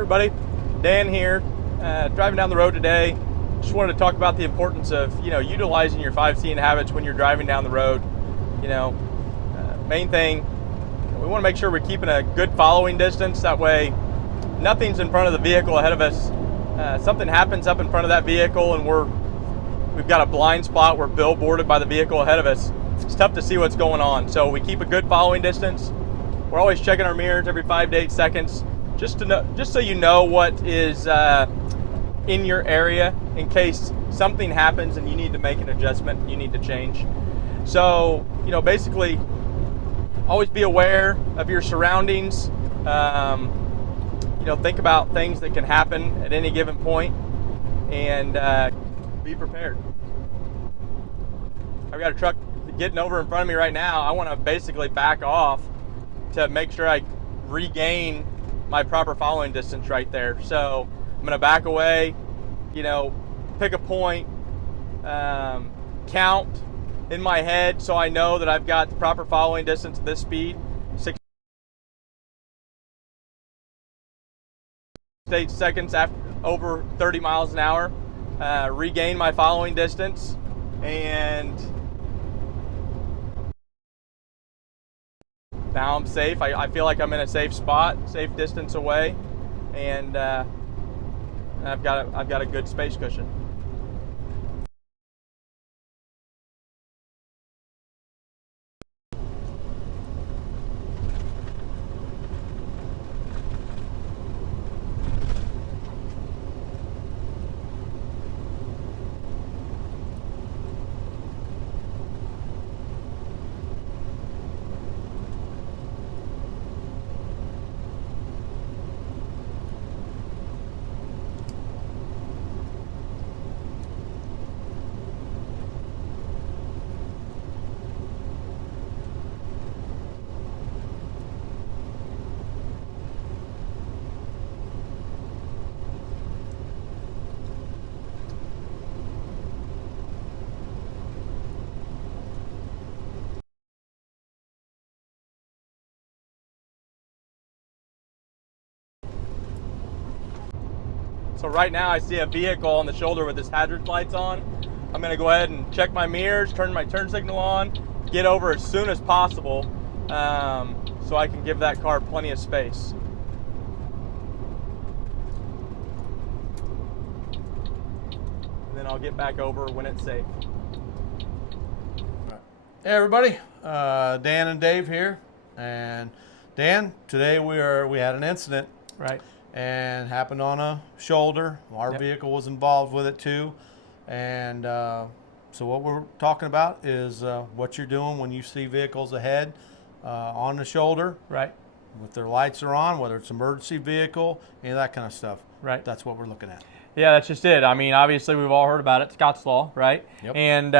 Everybody, Dan here, driving down the road today. Just wanted to talk about the importance of, utilizing your 5 seeing habits when you're driving down the road. Main thing, we want to make sure we're keeping a good following distance. That way, nothing's in front of the vehicle ahead of us. Something happens up in front of that vehicle and we've got a blind spot. We're billboarded by the vehicle ahead of us. It's tough to see what's going on. So we keep a good following distance. We're always checking our mirrors every 5 to 8 seconds. Just so you know what is in your area in case something happens and you need to make an adjustment, you need to change. So, basically, always be aware of your surroundings. Think about things that can happen at any given point and be prepared. I've got a truck getting over in front of me right now. I want to basically back off to make sure I regain my proper following distance right there. So I'm going to back away, pick a point, count in my head so I know that I've got the proper following distance at this speed. 6 seconds after over 30 miles an hour, regain my following distance, and now I'm safe. I feel like I'm in a safe spot, safe distance away, and I've got a good space cushion. So right now I see a vehicle on the shoulder with its hazard lights on. I'm gonna go ahead and check my mirrors, turn my turn signal on, get over as soon as possible so I can give that car plenty of space. And then I'll get back over when it's safe. Hey everybody, Dan and Dave here. And Dan, today we had an incident. Right. And happened on a shoulder. Our vehicle was involved with it too. And so what we're talking about is what you're doing when you see vehicles ahead on the shoulder. Right. With their lights are on, whether it's emergency vehicle, any of that kind of stuff. Right. That's what we're looking at. Yeah, that's just it. I mean, obviously we've all heard about it, Scott's Law, right? Yep. And,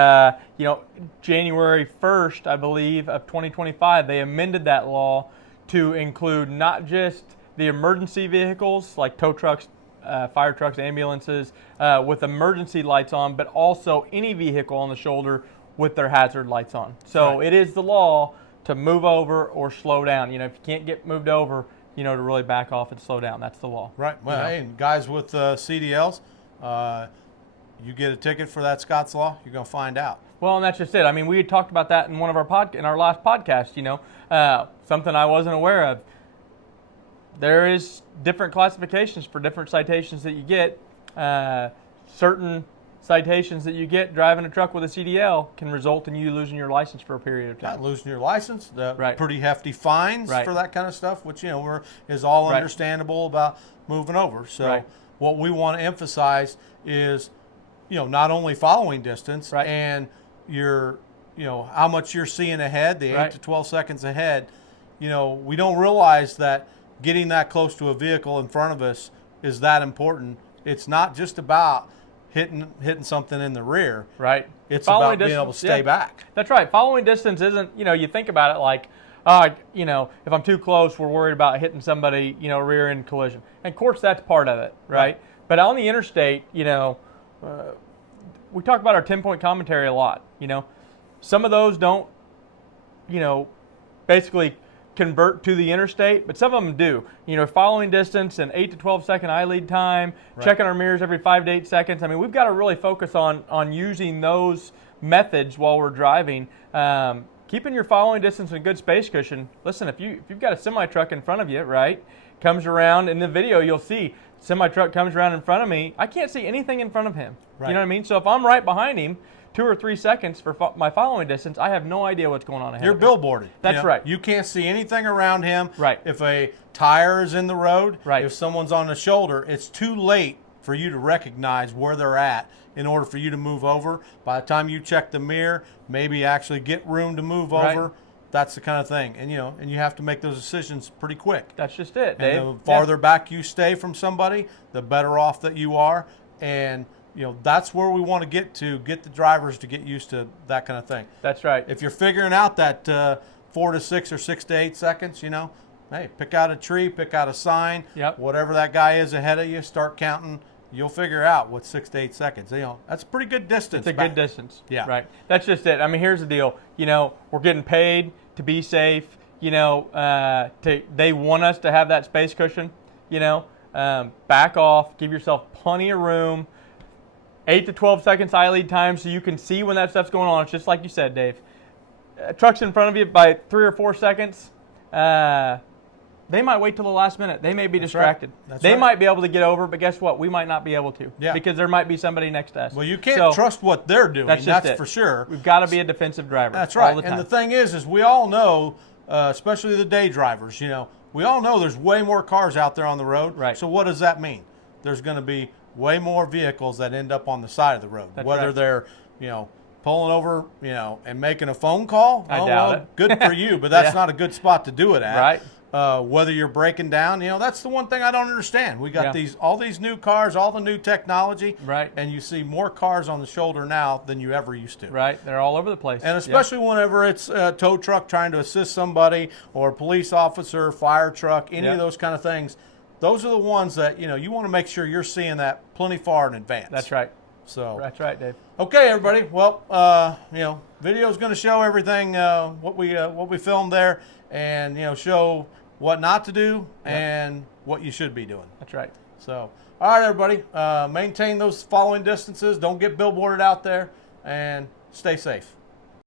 January 1st, I believe, of 2025, they amended that law to include not just the emergency vehicles like tow trucks, fire trucks, ambulances with emergency lights on, but also any vehicle on the shoulder with their hazard lights on. So It is the law to move over or slow down. If you can't get moved over, to really back off and slow down. That's the law. Right. Well, hey, guys with CDLs, you get a ticket for that Scott's Law, you're going to find out. Well, and that's just it. I mean, we had talked about that in one of our in our last podcast. Something I wasn't aware of. There is different classifications for different citations that you get. Certain citations that you get driving a truck with a CDL can result in you losing your license for a period of time. Not losing your license, Right. Pretty hefty fines for that kind of stuff, which is all understandable about moving over. So what we want to emphasize is, not only following distance and your, how much you're seeing ahead, the 8 to 12 seconds ahead. We don't realize that getting that close to a vehicle in front of us is that important. It's not just about hitting something in the rear. Right. It's about being able to stay back. That's right. Following distance isn't, you think about it like, if I'm too close, we're worried about hitting somebody, rear end collision. And of course, that's part of it, right? But on the interstate, we talk about our 10-point commentary a lot. Some of those don't, basically convert to the interstate, but some of them do. You know, following distance and 8 to 12 second eye lead time, checking our mirrors every 5 to 8 seconds. I mean, we've got to really focus on using those methods while we're driving. Keeping your following distance and a good space cushion. Listen, if you've got a semi truck in front of you, right, comes around in the video, you'll see semi truck comes around in front of me. I can't see anything in front of him. Right. You know what I mean? So if I'm right behind him, 2 or 3 seconds for my following distance, I have no idea what's going on ahead. You're billboarded. That's right. You can't see anything around him. Right. If a tire is in the road, right. If someone's on the shoulder, it's too late for you to recognize where they're at in order for you to move over. By the time you check the mirror, maybe actually get room to move over. That's the kind of thing. And you have to make those decisions pretty quick. That's just it, Dave. And the farther back you stay from somebody, the better off that you are. And that's where we want to get the drivers to get used to that kind of thing. That's right. If you're figuring out that 4 to 6 or 6 to 8 seconds, hey, pick out a tree, pick out a sign, whatever that guy is ahead of you, start counting. You'll figure out what's 6 to 8 secons. That's a pretty good distance. It's a good distance. Yeah. Right. That's just it. I mean, here's the deal. We're getting paid to be safe. They want us to have that space cushion. Back off. Give yourself plenty of room. 8 to 12 seconds eye lead time so you can see when that stuff's going on. It's just like you said, Dave. Truck's in front of you by 3 or 4 seconds. They might wait till the last minute. They may be distracted. They might be able to get over, but guess what? We might not be able to because there might be somebody next to us. Well, you can't trust what they're doing. That's for sure. We've got to be a defensive driver. That's right. All the time. And the thing is we all know, especially the day drivers, we all know there's way more cars out there on the road. Right. So what does that mean? There's going to be way more vehicles that end up on the side of the road. That's whether right. they're, pulling over, and making a phone call. I doubt it. Good for you, but that's not a good spot to do it at. Right. Whether you're breaking down, that's the one thing I don't understand. We got all these new cars, all the new technology, right? And you see more cars on the shoulder now than you ever used to. Right, they're all over the place. And especially whenever it's a tow truck trying to assist somebody, or a police officer, fire truck, any of those kind of things. Those are the ones that you want to make sure you're seeing that plenty far in advance. That's right. So that's right, Dave. Okay, everybody. Well, video is going to show everything what we filmed there, and show what not to do and what you should be doing. That's right. So, all right, everybody, maintain those following distances. Don't get billboarded out there, and stay safe.